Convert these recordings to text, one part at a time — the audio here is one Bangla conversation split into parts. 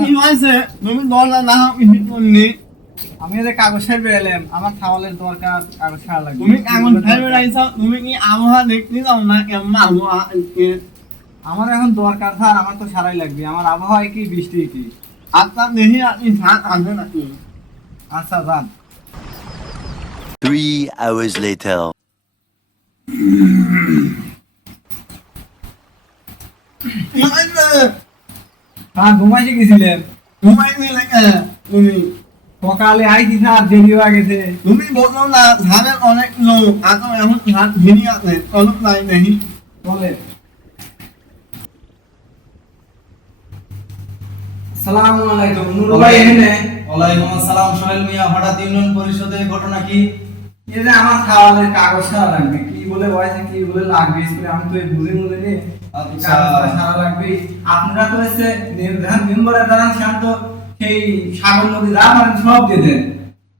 কি হয়েছে তুমি দরজা না শুননি আমি যে কাগজ ছাড়বে এলাম আমার খাওয়ালের দরকার কাগজ ছাড়া লাগবে তুমি কাগজ ছাড়বে রাইছো তুমি কি আবহাওয়া দেখতে যাও না কেমন আবহাওয়া আমার এখন দরকার স্যার আমার তো সারাই লাগবে আমার আবহাওয়া কি বৃষ্টি কি আপনার দেখি আপনি ধান আনবে নাকি আচ্ছা যান 3 hours later. কি হয়েছে হ্যাঁ ঘুমাইতে গেছিলেন ঘুমাইনি নাকি তুমি সকালে আইছি স্যার দেরি হয়ে গেছে তুমি বলো না ধানের অনেক লোক এখন এখন ধান ভিনি আছে অলপ নাই দেখি বলে আসসালামু আলাইকুম নুর ভাই এখানে ওয়ালাইকুম আসসালাম সোহেল মিয়া হঠাৎ ইউনিয়ন পরিষদের ঘটনা কি এই যে আমার খাওয়ালের কাগজ ছাড়া লাগবে কি বলে বয়সে কি বলে লাগবে স্কুলে আমি তো বুঝে মুঝে নি আচ্ছা। কাগজটা ছাড়া লাগবে আপনারা তো এসে নির্ধারণ মেম্বারের দ্বারা শান্ত সেই সাগর নদী রামান সব দিয়ে দেন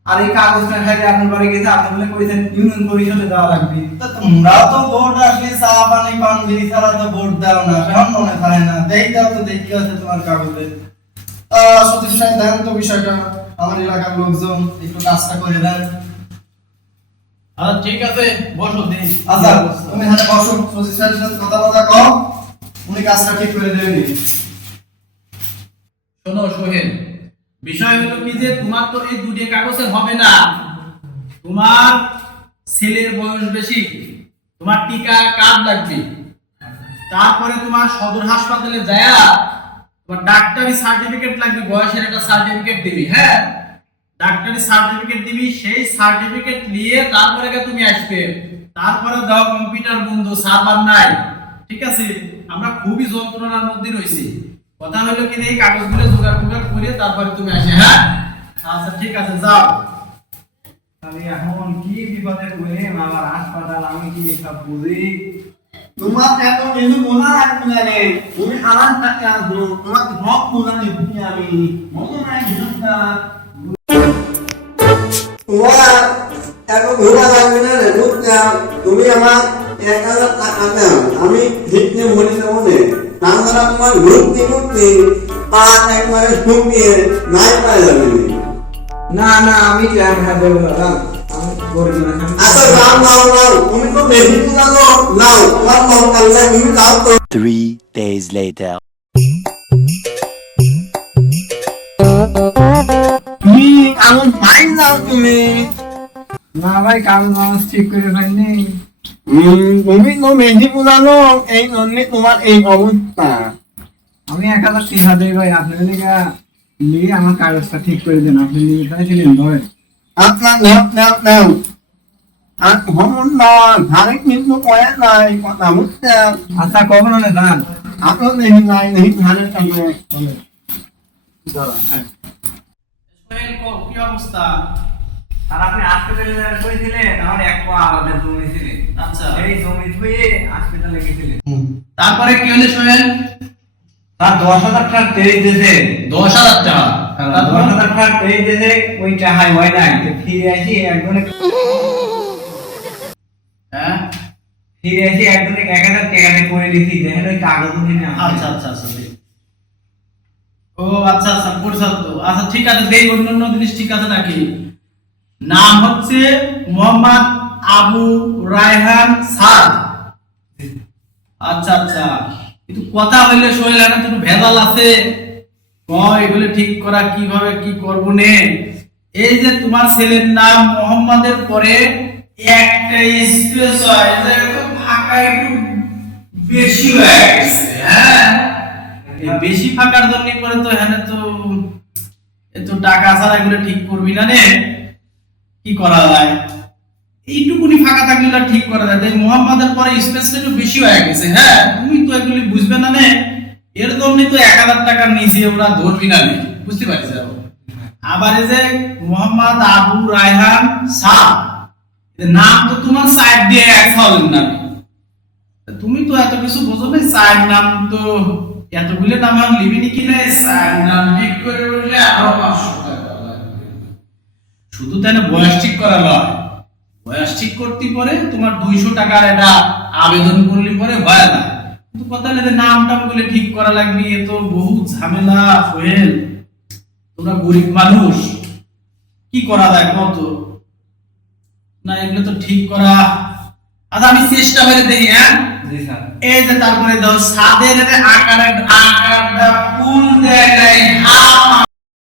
আর এই কাগজটা খাইতে আপনার বাড়ি গেছে আপনি বলে কইছেন ইউনিয়ন পরিষদে দেওয়া লাগবে তো তোমরা তো ভোট আসলে চা পানি পান বিড়ি ছাড়া তো ভোট দাও না কেমন মনে থাকে না দেই দাও তো দেখি আছে তোমার কাগজে সতীশ সাহেব দেন তো বিষয়টা আমার এলাকার লোকজন একটু কাজটা করে দেন আচ্ছা ঠিক আছে বসো দিই আচ্ছা তুমি এখানে বসো সতীশ সাহেবের সাথে কথা কও উনি কাজটা ঠিক করে দেবেন শোনো সোহেল বিষয় হলো কি যে তোমার তো এই দুটো কাগজে হবে না তোমার ছেলের বয়স বেশি তোমার টিকা কার্ড লাগবে তারপরে তোমার সদর হাসপাতালে যায়া তোমার ডাক্তারি সার্টিফিকেট লাগবে বয়সের একটা সার্টিফিকেট দিবি হ্যাঁ ডাক্তারি সার্টিফিকেট দিবি সেই সার্টিফিকেট নিয়ে তারপরে তুমি আসবে তারপরে দাও কম্পিউটার বন্ধ সার্ভার নাই ঠিক আছে আমরা খুবই যন্ত্রণার মধ্যে রয়েছি কথা হলো কি এই কাগজগুলো জোগাড় করে তারপরে তুমি আসে হ্যাঁ আচ্ছা ঠিক আছে যাও আমি এখন কি বিপদে পড়ে আমার হাসপাতাল আমি কি সব বুঝি তোমার এত কিছু বোঝা লাগবে না রে তুমি আমার কাছে আসো তোমার সব বোঝা নিচ্ছি আমি মনে নাই ভিতরটা তোমার এত ঘোরা লাগবে না রে তুমি আমার 1000 টাকা দাও আমি ঠিকনে মরে যাবো নে তাছাড়া তোমার ঘুরতে আর একবারে শুকিয়ে নাই পাই যাবে না না আমি কি আর হাতে আমি করব না আচ্ছা নাও তুমি তো বেশি না নাও তোমার মন কালে তুমি নাও তো 3 days later. কি আমার ফাইন নাও তুমি না ভাই কাগজ মানুষ ঠিক করে পাইনি তুমি তো বেশি পুরানো এই জন্য তোমার এই অবস্থা আমি 1000 টাকা দেই ভাই আপনি লিগা নিয়ে আমার কাগজটা ঠিক করে দেন আপনি নিয়ে পাইছিলেন ধরে আপনার নাও আর ভ্রমণ ধারে কিন্তু পড়ে নাই কথা বুঝতে আচ্ছা কখন হলে যান আপনার দেখি নাই দেখি ধানের কাছে সোহেল কি অবস্থা আর আপনি হাসপাতালে কইছিলেন আমার এক পা আমাদের জমি ছিল আচ্ছা এই জমি ধুয়ে হাসপাতালে গেছিলেন তারপরে কি হলো সোহেল তার 10000 টাকা তেই দিয়েছে 10,000 টাকা 10000 টাকা তেই দিয়েছে ওই টাকাই হয় নাই ফিরে আসি একজনে হ্যাঁ ফিরে আসি একজনে 1000 টাকা দিয়ে করে দিছি দেখেন ওই কাগজ নিয়ে আচ্ছা আচ্ছা আচ্ছা ও আচ্ছা আচ্ছা পড়ছাল তো আচ্ছা ঠিক আছে দেই অন্য জিনিস ঠিক আছে নাকি নাম হচ্ছে মোহাম্মদ আবু রায়হান স্যার আচ্ছা আচ্ছা কিন্তু কথা হইলে সোহেল এখানে একটু ভেজাল আছে এগুলো ঠিক করা কিভাবে কি করব নে এই যে তোমার ছেলের নাম মোহাম্মদের পরে একটা স্পেস হয় যে ফাঁকা একটু বেশি হয়ে গেছে হ্যাঁ এই বেশি ফাঁকার জন্য করে তো এখানে তো এত টাকা ছাড়া এগুলো ঠিক করবি না রে কি করা যায় এইটুকুনি ফাঁকা থাকলে ঠিক করা যায় তাই মোহাম্মদের পরে স্পেসটা একটু বেশি হয়ে গেছে হ্যাঁ তুমি তো এগুলি বুঝবে না নে এর জন্য তো 1000 টাকার নিচে ওরা ধরবি না নে বুঝতে পারছিস আবার এই যে মোহাম্মদ আবু রায়হান শাহ নাম তো তোমার সাইড দিয়ে 1000 নাম তুমি তো এত কিছু বোঝো না সাইড নাম তো এতগুলো নাম আমি লিবিনি কিনা সাইড নাম ঠিক করে বললে আরো 500 টাকা লাগবে শুধু তাই না বয়স ঠিক করা নয় বয়স ঠিক করতে পরে তোমার 200 টাকার এটা আবেদন করলে পরে হয় না কিন্তু কথা হলো যে নামটা বলে ঠিক করা লাগবে, এ তো বহু ঝামেলা। সোহেল, তোমরা গরিব মানুষ, কি করা যায় কত? না এগুলো তো ঠিক করা। আচ্ছা আমি চেষ্টা করে দেখি। হ্যাঁ জি স্যার। এই যে তারপরে দাও সাদের আকারটা ফুল দেয় হাফ